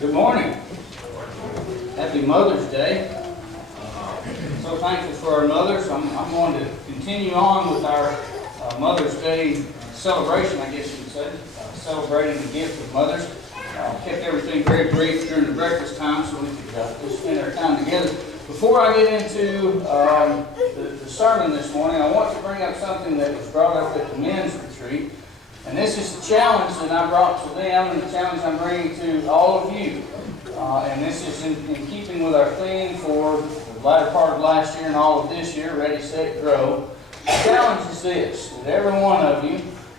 Good morning. Happy Mother's Day. So thankful for our mothers. I'm going to continue on with our Mother's Day celebration, I guess you would say, celebrating the gift of mothers. Kept everything very brief during the breakfast time so we could just spend our time together. Before I get into the sermon this morning, I want to bring up something that was brought up at the men's retreat. And this is the challenge that I brought to them and the challenge I'm bringing to all of you. And this is in keeping with our theme for the latter part of last year and all of this year, Ready, Set, Grow. The challenge is this, that every one of you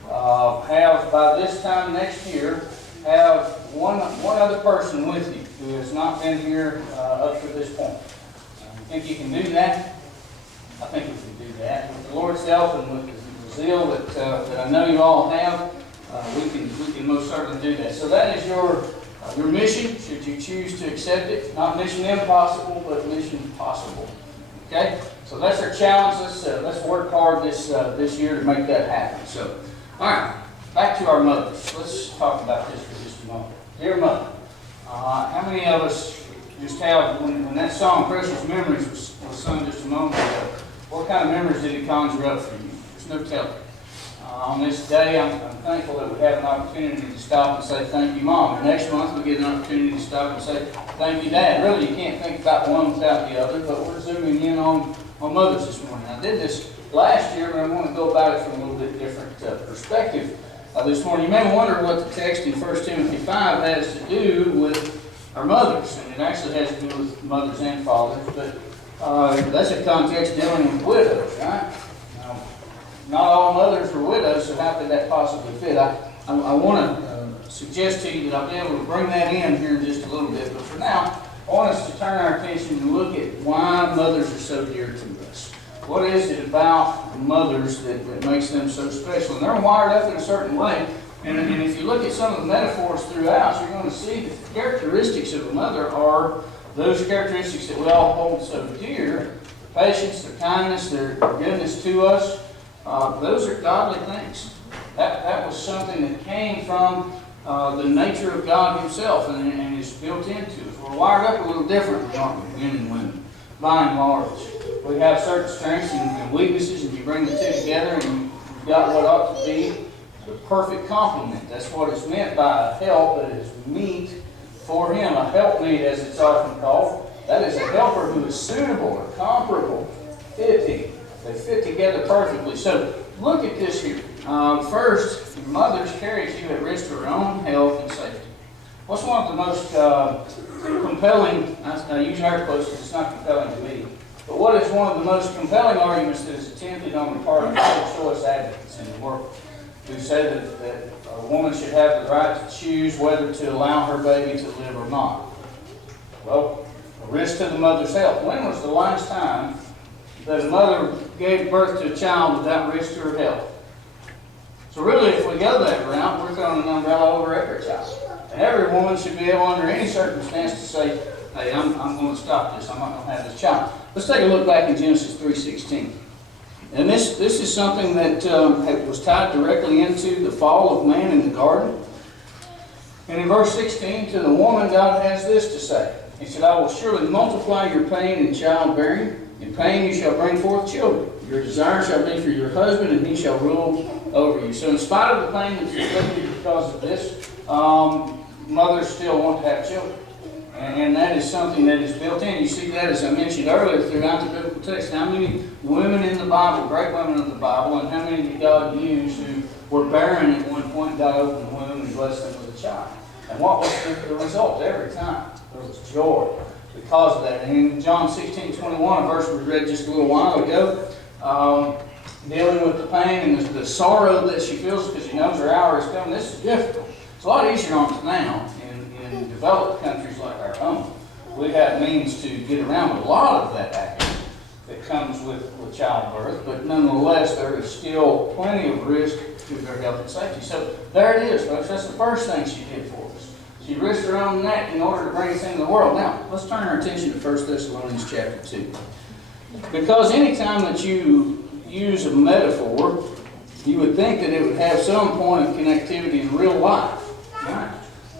have, by this time next year, have one other person with you who has not been here up to this point. You think you can do that? I think we can do that. With the Lord's help and with the zeal that I know you all have, we can most certainly do that. So that is your mission, should you choose to accept it. Not mission impossible, but mission possible. Okay? So that's our challenge. Let's work hard this year to make that happen. So, all right, back to our mothers. Let's talk about this for just a moment. Dear mother, how many of us just have, when that song Precious Memories was sung just a moment ago, what kind of memories did it conjure up for you? There's no telling. On this day, I'm thankful that we have an opportunity to stop and say thank you, Mom. And next month, we get an opportunity to stop and say thank you, Dad. Really, you can't think about one without the other, but we're zooming in on mothers this morning. I did this last year, but I want to go about it from a little bit different perspective this morning. You may wonder what the text in 1 Timothy 5 has to do with our mothers. And it actually has to do with mothers and fathers, but that's a context dealing with widows, right? Not all mothers are widows, so how could that possibly fit? I want to suggest to you that I'll be able to bring that in here in just a little bit. But for now, I want us to turn our attention to look at why mothers are so dear to us. What is it about mothers that makes them so special? And they're wired up in a certain way. And if you look at some of the metaphors throughout, you're going to see that the characteristics of a mother are those characteristics that we all hold so dear. Their patience, their kindness, their goodness to us. Those are godly things. That was something that came from the nature of God Himself and is built into us. We're wired up a little differently, aren't we, men and women, by and large. We have certain strengths and weaknesses, and you bring the two together, and you've got what ought to be the perfect complement. That's what is meant by a help that is meet for Him, a helpmeet, as it's often called. That is a helper who is suitable or comparable, fitting. They fit together perfectly. So look at this here. First, your mother's carries you at risk to her own health and safety. What's one of the most compelling, I use air quotes because it's not compelling to me, but what is one of the most compelling arguments that is attempted on the part of pro-choice advocates in the world who say that a woman should have the right to choose whether to allow her baby to live or not? Well, a risk to the mother's health. When was the last time that a mother gave birth to a child without risk to her health? So really, if we go that route, we're throwing an umbrella over every child. And every woman should be able, under any circumstance, to say, hey, I'm going to stop this. I'm not going to have this child. Let's take a look back in Genesis 3:16. And this is something that was tied directly into the fall of man in the garden. And in verse 16, to the woman, God has this to say. He said, I will surely multiply your pain in childbearing. In pain you shall bring forth children. Your desire shall be for your husband, and he shall rule over you. So in spite of the pain that's inflicted because of this, mothers still want to have children. And that is something that is built in. You see that, as I mentioned earlier, throughout the biblical text. How many women in the Bible, great women in the Bible, and how many did God use who were barren at one point, God opened the womb and blessed them with a child? And what was the result every time? There was joy because of that. And in John 16:21, a verse we read just a little while ago, dealing with the pain and the sorrow that she feels because she knows her hour is coming. This is difficult. It's a lot easier on us now in developed countries like our own. We have means to get around with a lot of that action that comes with childbirth, but nonetheless, there is still plenty of risk to their health and safety. So there it is, folks. That's the first thing she did for us. She risked her own neck in order to bring us into the world. Now, let's turn our attention to 1 Thessalonians chapter 2. Because anytime that you use a metaphor, you would think that it would have some point of connectivity in real life. Right?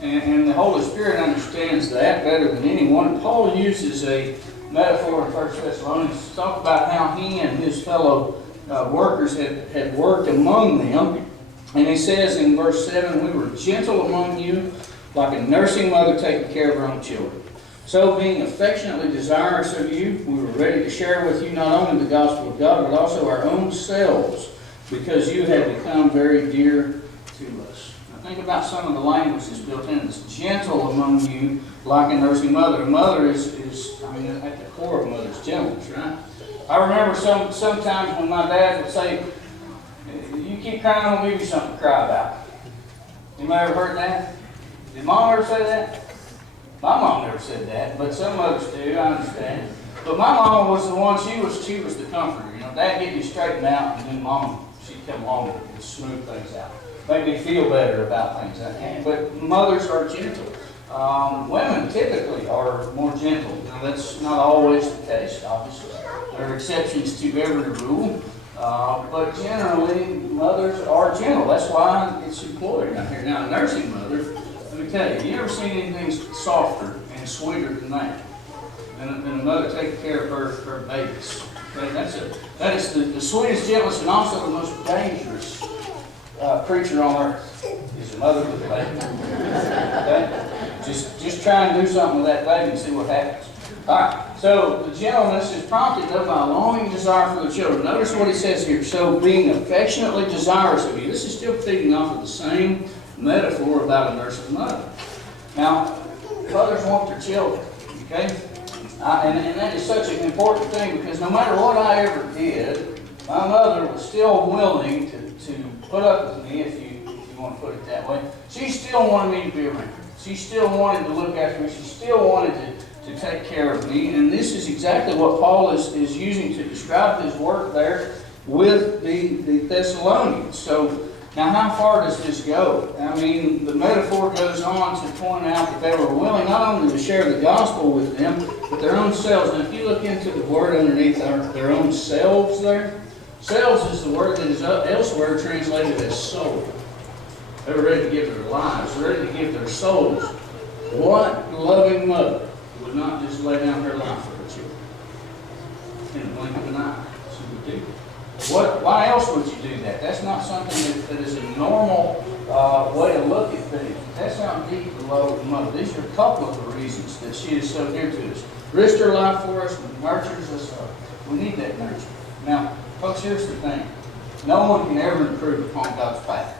And the Holy Spirit understands that better than anyone. Paul uses a metaphor in 1 Thessalonians to talk about how he and his fellow workers had worked among them. And he says in verse 7, we were gentle among you, like a nursing mother taking care of her own children. So being affectionately desirous of you, we were ready to share with you not only the gospel of God, but also our own selves, because you have become very dear to us. Now think about some of the language that's built in. It's gentle among you, like a nursing mother. A mother is at the core of a mother's gentleness, right? I remember sometimes when my dad would say, you keep crying, I'll give you something to cry about. Anybody ever heard that? Did Mom ever say that? My mom never said that, but some others do, I understand. But my mom was the one, she was the comforter. You know, Dad get you straightened out, and then Mom, she'd come along and smooth things out. Make me feel better about things. But mothers are gentle. Women typically are more gentle. Now, that's not always the case, obviously. There are exceptions to every rule. But generally, mothers are gentle. That's why it's employed out here. Now, a nursing mother, let me tell you, you ever seen anything softer and sweeter than that? Than a mother taking care of her babies. Okay? That is the sweetest, gentlest, and also the most dangerous creature on earth is a mother with a baby. Okay? Just try and do something with that baby and see what happens. All right, so the gentleness is prompted though by a longing desire for the children. Notice what he says here. So being affectionately desirous of you. This is still feeding off of the same metaphor about a nursing mother. Now, mothers want their children, okay? And that is such an important thing because no matter what I ever did, my mother was still willing to put up with me, if you want to put it that way. She still wanted me to be around. She still wanted to look after me. She still wanted to take care of me. And this is exactly what Paul is using to describe his work there with the Thessalonians. So now how far does this go? I mean, the metaphor goes on to point out that they were willing not only to share the gospel with them, but their own selves. And if you look into the word underneath their own selves there, selves is the word that is elsewhere translated as soul. They were ready to give their lives, ready to give their souls. What loving mother would not just lay down her life for her children? In the blink of an eye, she would do. Why else would you do that? That's not something that is a normal way to look at things. That's how deep the love of the mother. These are a couple of the reasons that she is so dear to us. Risked her life for us, nurtures us up. We need that nurture. Now, folks, here's the thing. No one can ever improve upon God's pattern.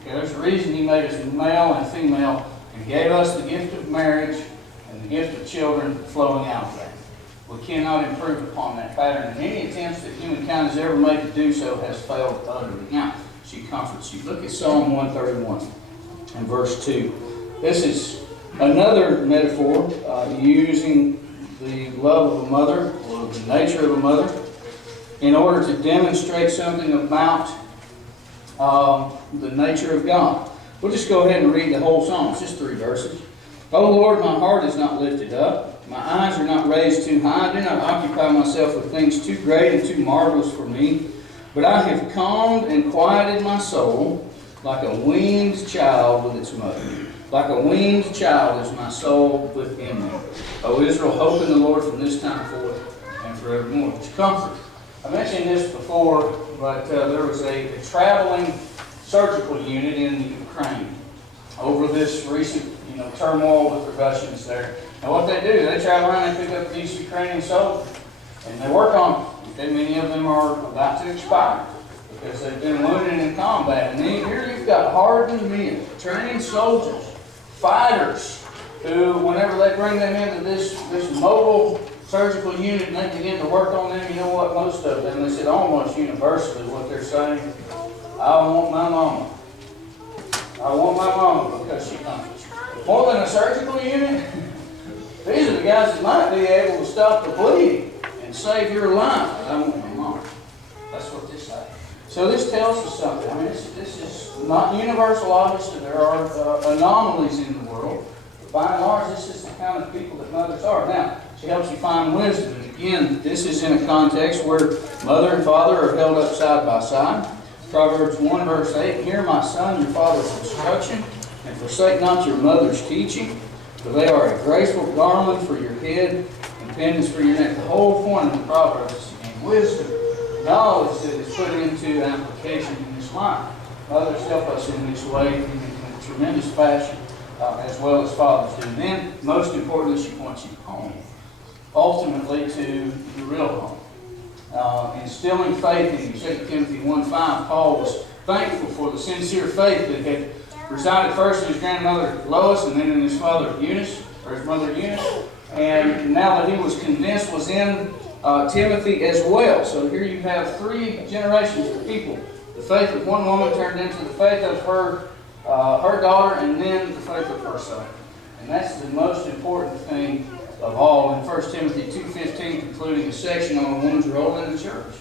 Okay, there's a reason He made us male and female and gave us the gift of marriage and the gift of children flowing out of that. We cannot improve upon that pattern, and any attempts that humankind has ever made to do so has failed utterly. Now, she comforts you. Look at Psalm 131 and verse 2. This is another metaphor using the love of a mother, or the nature of a mother, in order to demonstrate something about the nature of God. We'll just go ahead and read the whole psalm. It's just 3 verses. O Lord, my heart is not lifted up. My eyes are not raised too high. I do not occupy myself with things too great and too marvelous for me. But I have calmed and quieted my soul like a weaned child with its mother. Like a weaned child is my soul within me. O Israel, hope in the Lord from this time forth and forevermore. It's comfort. I mentioned this before, but there was a traveling surgical unit in Ukraine over this recent turmoil with the Russians there. And what they do, they travel around and pick up these Ukrainian soldiers, and they work on them. Okay, many of them are about to expire because they've been wounded in combat. And then here you've got hardened men, trained soldiers, fighters, who, whenever they bring them into this mobile surgical unit and they begin to work on them, you know what, most of them, they said almost universally what they're saying, I want my mama. I want my mama because she comforts me. More than a surgical unit, these are the guys that might be able to stop the bleeding and save your life. I want my mama. That's what this says. So this tells us something. I mean, this is not universal, obviously. There are anomalies in the world. But by and large, this is the kind of people that mothers are. Now, she helps you find wisdom. And again, this is in a context where mother and father are held up side by side. Proverbs 1 verse 8, hear my son your father's instruction, and forsake not your mother's teaching, for they are a graceful garland for your head, and pendants for your neck. The whole point of the Proverbs is to gain wisdom, knowledge that is put into application in this life. Mothers help us in this way in a tremendous fashion, as well as fathers do. And then, most importantly, she points you home, ultimately to the real home. Instilling faith in you. 2 Timothy 1:5, Paul was thankful for the sincere faith that had resided first in his grandmother Lois and then in his mother Eunice, or his mother Eunice, and now that he was convinced was in Timothy as well. So here you have 3 generations of people. The faith of one woman turned into the faith of her daughter, and then the faith of her son. And that's the most important thing of all. In 1 Timothy 2:15, concluding a section on a woman's role in the church.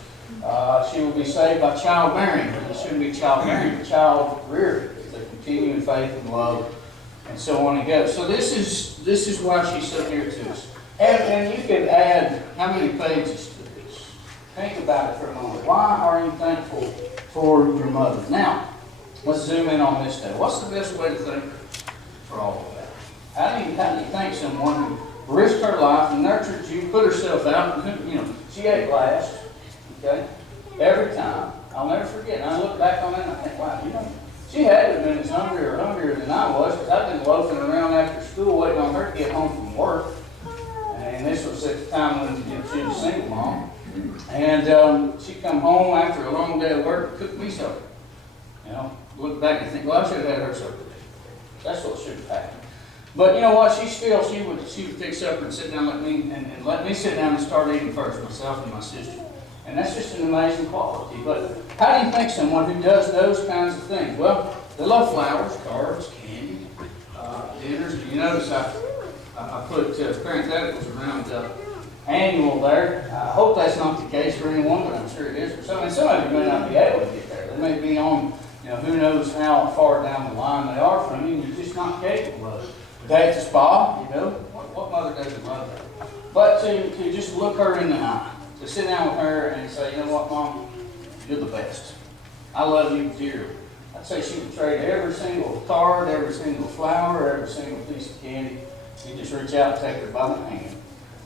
She will be saved by childbearing. It shouldn't be childbearing, but child rearing. They continue in faith and love, and so on and goes. So this is why she's so dear to us. And you could add how many pages to this? Think about it for a moment. Why are you thankful for your mother? Now, let's zoom in on this day. What's the best way to thank her for all of that? How do you thank someone who risked her life, nurtured you, put herself out? She ate last. Okay, every time. I'll never forget. And I look back on it and I think, wow, she had to have been as hungry or hungrier than I was, because I've been loafing around after school waiting on her to get home from work. And this was at the time when she was a single mom. And she'd come home after a long day of work and cook me supper. Look back and think, well, I should have had her supper. That's what should have happened. But you know what? She would fix supper and sit down and let me sit down and start eating first, myself and my sister. And that's just an amazing quality. But how do you think someone who does those kinds of things? Well, they love flowers, cards, candy, dinners. You notice I put parentheticals around annual there. I hope that's not the case for anyone, but I'm sure it is for some. And some of you may not be able to get there. They may be on, who knows how far down the line they are from you, and you're just not capable of it. Day at the spa, what mother doesn't love that? But to just look her in the eye, to sit down with her and say, you know what, Mom, you're the best. I love you dearly. I'd say she would trade every single card, every single flower, every single piece of candy. You just reach out and take her by the hand,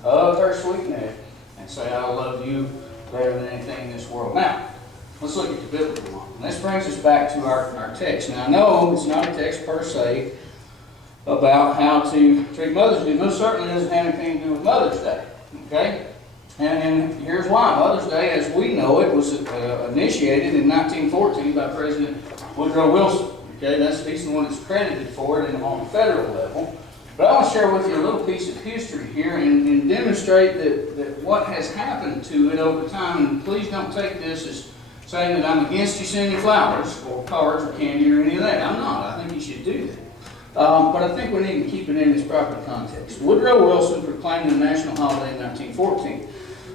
hug her sweet neck, and say, I love you better than anything in this world. Now, let's look at the biblical one. And this brings us back to our text. Now, I know it's not a text per se about how to treat Mother's Day. It most certainly doesn't have anything to do with Mother's Day. Okay? And here's why. Mother's Day, as we know it, was initiated in 1914 by President Woodrow Wilson. Okay? He's the one that's credited for it on the federal level. But I want to share with you a little piece of history here and demonstrate that what has happened to it over time. And please don't take this as saying that I'm against you sending flowers or cards or candy or any of that. I'm not. I think you should do that. But I think we need to keep it in its proper context. Woodrow Wilson proclaimed the national holiday in 1914.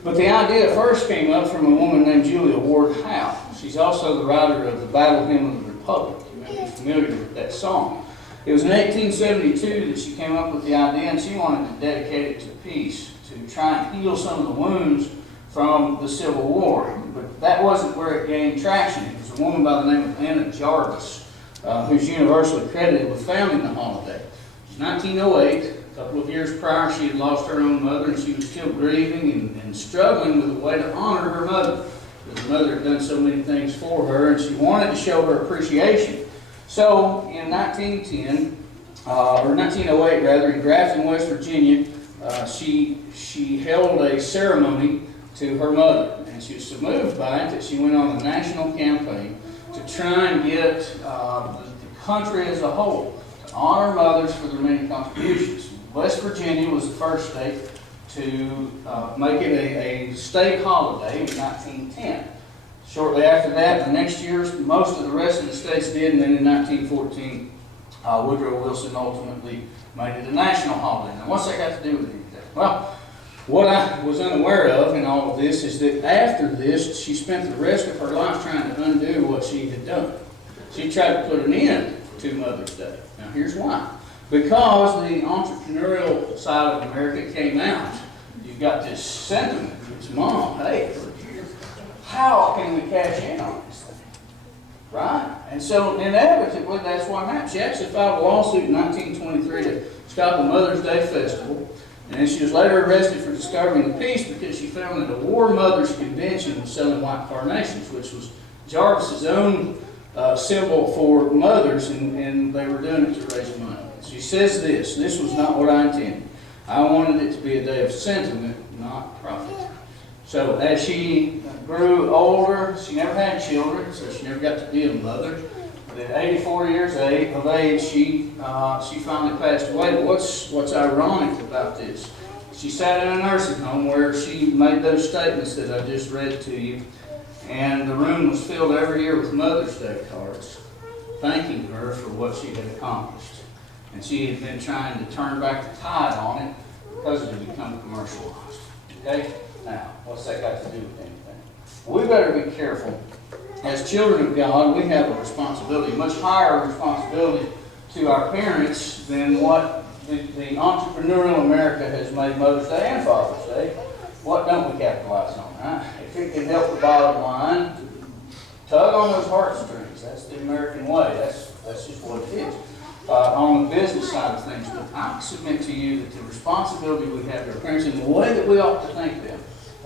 But the idea first came up from a woman named Julia Ward Howe. She's also the writer of the Battle Hymn of the Republic. You may be familiar with that song. It was in 1872 that she came up with the idea, and she wanted to dedicate it to peace, to try and heal some of the wounds from the Civil War. But that wasn't where it gained traction. It was a woman by the name of Anna Jarvis, who's universally credited with founding the holiday. It was 1908. A couple of years prior, she had lost her own mother, and she was still grieving and struggling with a way to honor her mother. Because her mother had done so many things for her, and she wanted to show her appreciation. So, in 1908 rather, in Grafton, West Virginia, she held a ceremony to her mother. And she was so moved by it that she went on a national campaign to try and get the country as a whole to honor mothers for their many contributions. West Virginia was the first state to make it a state holiday in 1910. Shortly after that, the next year, most of the rest of the states did, and then in 1914, Woodrow Wilson ultimately made it a national holiday. Now, what's that got to do with anything? Well, what I was unaware of in all of this is that after this, she spent the rest of her life trying to undo what she had done. She tried to put an end to Mother's Day. Now, here's why. Because the entrepreneurial side of America came out. You've got this sentiment. It's, Mom, hey, how can we cash in on this thing? Right? And so inevitably that's what happened. She actually filed a lawsuit in 1923 to stop a Mother's Day festival. And then she was later arrested for discovering the piece because she found that a War Mothers Convention was selling white carnations, which was Jarvis's own symbol for mothers, and they were doing it to raise money. She says this was not what I intended. I wanted it to be a day of sentiment, not profit. So as she grew older, she never had children, so she never got to be a mother. But at 84 years of age, she finally passed away. But what's ironic about this? She sat in a nursing home where she made those statements that I just read to you, and the room was filled every year with Mother's Day cards, thanking her for what she had accomplished. And she had been trying to turn back the tide on it because it had become commercialized. Okay? Now, what's that got to do with anything? We better be careful. As children of God, we have a responsibility, a much higher responsibility to our parents than what the entrepreneurial America has made Mother's Day and Father's Day. What don't we capitalize on, right? If it can help the bottom line, tug on those heartstrings. That's the American way. That's just what it is. On the business side of things, but I submit to you that the responsibility we have to our parents and the way that we ought to thank them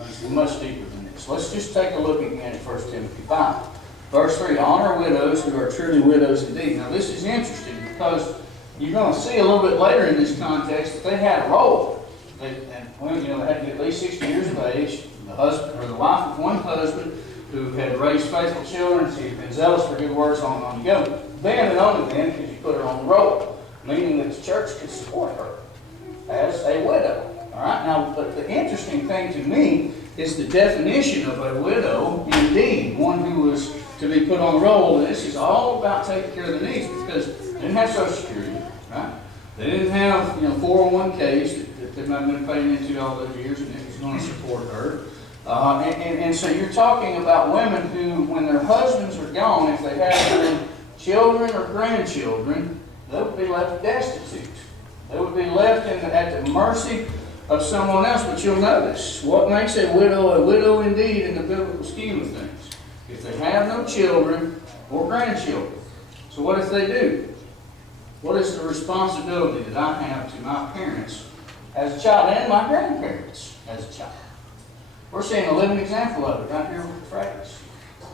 is much deeper than this. Let's just take a look again at 1 Timothy 5. Verse 3, honor widows who are truly widows indeed. Now this is interesting because you're going to see a little bit later in this context that they had a role. They had to be at least 60 years of age. The husband or the wife of one husband who had raised faithful children, she had been zealous for good works on the go. Then and only then could you put her on the roll, meaning that the church could support her as a widow. All right. Now, but the interesting thing to me is the definition of a widow, indeed, one who was to be put on the roll. And this is all about taking care of the needs because they didn't have Social Security, right? They didn't have 401ks that they might have been paying into all those years, and it was going to support her. And so you're talking about women who, when their husbands are gone, if they have children or grandchildren, they would be left destitute. They would be left at the mercy of someone else. But you'll notice, what makes a widow indeed in the biblical scheme of things? If they have no children or grandchildren. So what if they do? What is the responsibility that I have to my parents as a child and my grandparents as a child? We're seeing a living example of it right here with the Frags.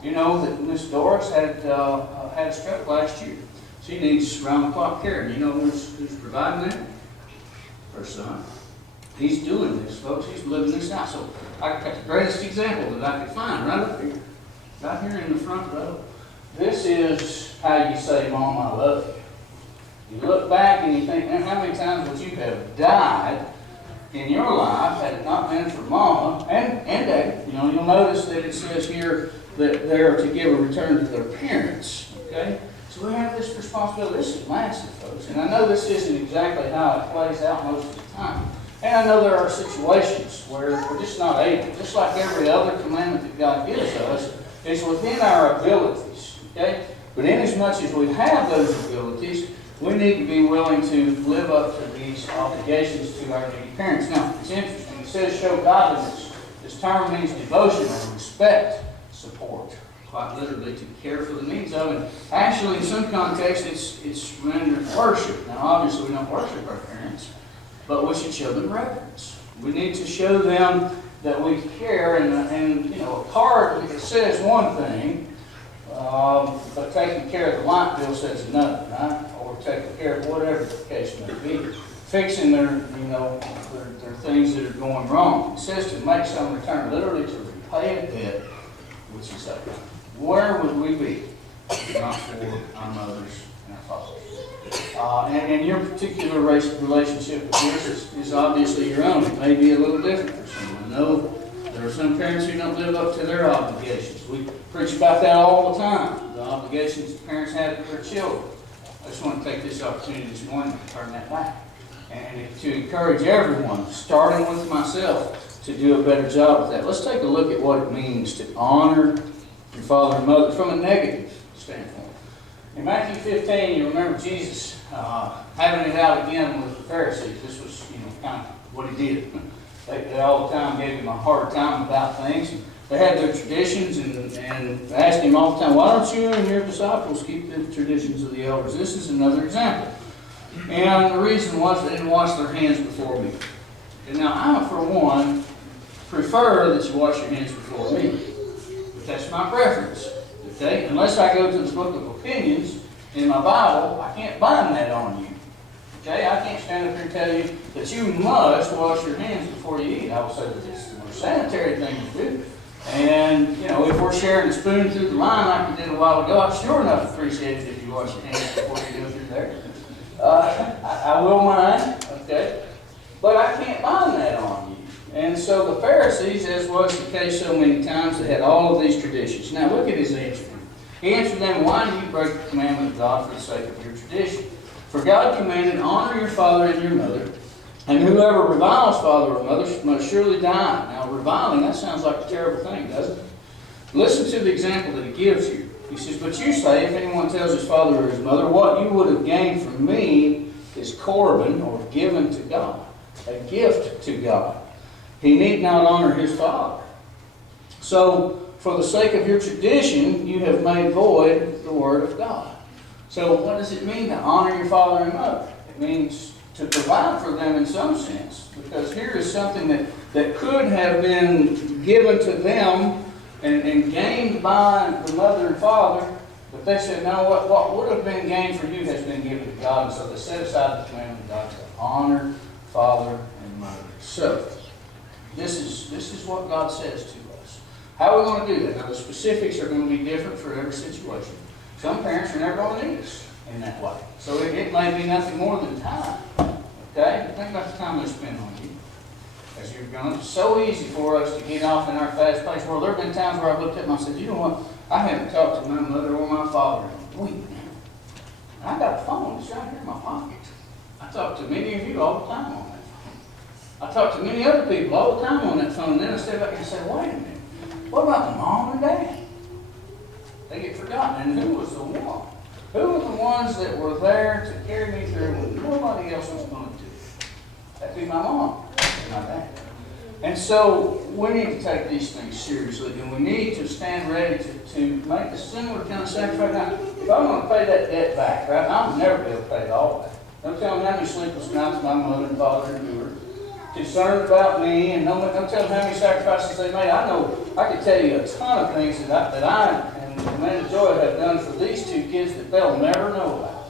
You know that Miss Doris had a stroke last year. She needs round-the-clock care. You know who's providing that? Her son. He's doing this, folks. He's living this out. So I got the greatest example that I could find right up here. Right here in the front row. This is how you say, Mom, I love you. You look back and you think, man, how many times would you have died in your life had it not been for Mama and Dad? You'll notice that it says here that they are to give a return to their parents. Okay? So we have this responsibility. This is massive, folks. And I know this isn't exactly how it plays out most of the time. And I know there are situations where we're just not able, just like every other commandment that God gives us, is within our abilities. Okay? But inasmuch as we have those abilities, we need to be willing to live up to these obligations to our needy parents. Now, it's interesting. It says show godliness. This term means devotion or respect, support. Quite literally, to care for the needs of. And actually, in some contexts, it's rendered worship. Now, obviously, we don't worship our parents, but we should show them reverence. We need to show them that we care. And a card that says one thing, but taking care of the light bill says another, right? Or taking care of whatever the case may be. Fixing their things that are going wrong. It says to make some return, literally to repay a debt, which is owed. Where would we be if not for our mothers and our fathers? And your particular relationship with yours is obviously your own. It may be a little different for someone. I know there are some parents who don't live up to their obligations. We preach about that all the time, the obligations parents have to their children. I just want to take this opportunity this morning to turn that back and to encourage everyone, starting with myself, to do a better job with that. Let's take a look at what it means to honor your father and mother from a negative standpoint. In Matthew 15, you remember Jesus having it out again with the Pharisees. This was, kind of what he did. They all the time gave him a hard time about things. They had their traditions and asked him all the time, why don't you and your disciples keep the traditions of the elders? This is another example. And the reason was they didn't wash their hands before me. And now I, for one, prefer that you wash your hands before me. But that's my preference. Okay? Unless I go to the book of opinions in my Bible, I can't bind that on you. Okay? I can't stand up here and tell you that you must wash your hands before you eat. I will say that it's the most sanitary thing to do. And, if we're sharing a spoon through the line like we did a while ago, I'd sure enough appreciate it if you wash your hands before you go through there. I will mind, okay? But I can't bind that on you. And so the Pharisees, as was the case so many times, they had all of these traditions. Now look at his answer. He answered them, why do you break the commandment of God for the sake of your tradition? For God commanded, honor your father and your mother, and whoever reviles father or mother must surely die. Now reviling, that sounds like a terrible thing, doesn't it? Listen to the example that he gives you. He says, but you say, if anyone tells his father or his mother, what you would have gained from me is Corban, or given to God, a gift to God. He need not honor his father. So, for the sake of your tradition, you have made void the word of God. So, what does it mean to honor your father and mother? It means to provide for them in some sense. Because here is something that could have been given to them and gained by the mother and father, but they said, no, what would have been gained for you has been given to God. And so they set aside the commandment of God to honor father and mother. So, this is what God says to us. How are we going to do that? Now, the specifics are going to be different for every situation. Some parents are never going to need us in that way. So it may be nothing more than time. Okay? Think about the time they spend on you as you're going. It's so easy for us to get off in our fast-paced world. There have been times where I've looked at them and I said, you know what? I haven't talked to my mother or my father in a week now. I got a phone. It's right here in my pocket. I talk to many of you all the time on that phone. I talk to many other people all the time on that phone. And then I step back and say, wait a minute. What about the mom and dad? They get forgotten. And who was the one? Who were the ones that were there to carry me through when nobody else was going to do it? That'd be my mom and my dad. And so we need to take these things seriously, and we need to stand ready to make a similar kind of sacrifice. Now, if I'm going to pay that debt back, right, I'll never be able to pay it all back. Don't tell me how many sleepless nights my mother and father endured, concerned about me, and don't tell them how many sacrifices they made. I know I could tell you a ton of things that I and Amanda Joy have done for these two kids that they'll never know about.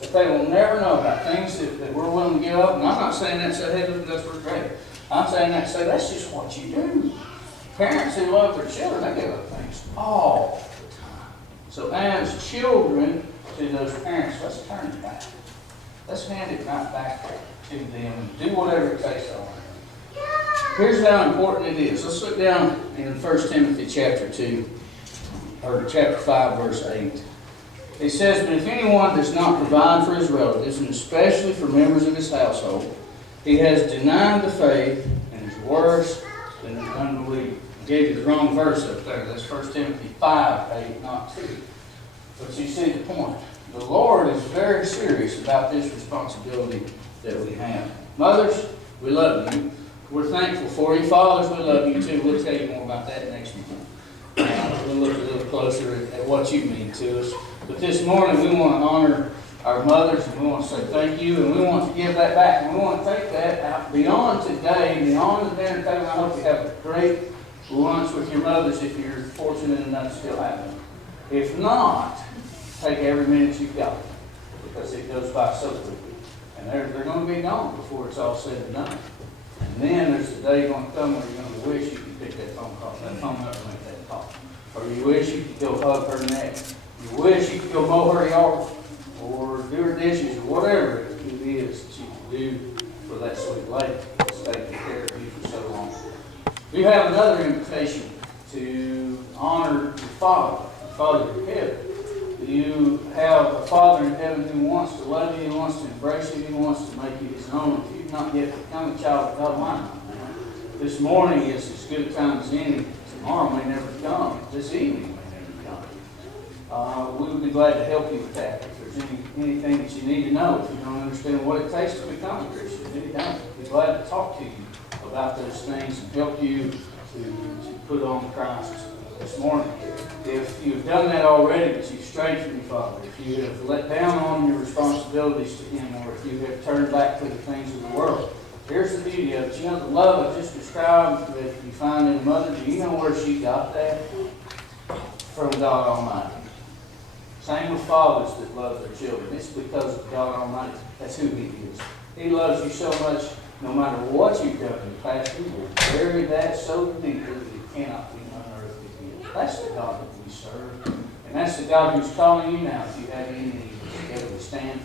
That they will never know about things that we're willing to give up. And I'm not saying that so hey, look, that's we're great. I'm saying that to say that's just what you do. Parents who love their children, they give up things all the time. So as children to those parents, let's turn it back. Let's hand it right back to them and do whatever it takes on them. Here's how important it is. Let's look down in 1 Timothy chapter 2, or chapter 5, verse 8. It says, but if anyone does not provide for his relatives, and especially for members of his household, he has denied the faith and is worse than an unbeliever. I gave you the wrong verse up there. That's 1 Timothy 5, 8, not 2. But you see the point. The Lord is very serious about this responsibility that we have. Mothers, we love you. We're thankful for you. Fathers, we love you too. We'll tell you more about that next month. We'll look a little closer at what you mean to us. But this morning we want to honor our mothers, and we want to say thank you, and we want to give that back. And we want to take that out beyond today, beyond the dinner table. I hope you have a great lunch with your mothers if you're fortunate enough to still have them. If not, take every minute you've got, because it goes by so quickly. And they're going to be gone before it's all said and done. And then there's the day going to come where you're going to wish you could pick that phone up and make that call. Or you wish you could go hug her neck. You wish you could go mow her yard, or do her dishes, or whatever it is that you can do for that sweet lady that's taken care of you for so long. We have another invitation to honor your Father, the Father in heaven. You have a Father in heaven who wants to love you, who wants to embrace you, who wants to make you his own. If you've not yet become a child of God, why not? This morning is as good a time as any. Tomorrow may never come. This evening may never come. We would be glad to help you with that. If there's anything that you need to know, if you don't understand what it takes to become a Christian, we'd be glad to talk to you about those things and help you to put on Christ this morning. If you've done that already, but you've strayed from your Father, if you have let down on your responsibilities to Him, or if you have turned back to the things of the world, here's the beauty of it. You know, the love I just described that you find in a mother, do you know where she got that? From God Almighty. Same with fathers that love their children. It's because of God Almighty. That's who He is. He loves you so much, no matter what you've done in the past, He will bury that so deeply that it cannot be unearthed again. That's the God that we serve. And that's the God who's calling you now. If you have any need, together we stand.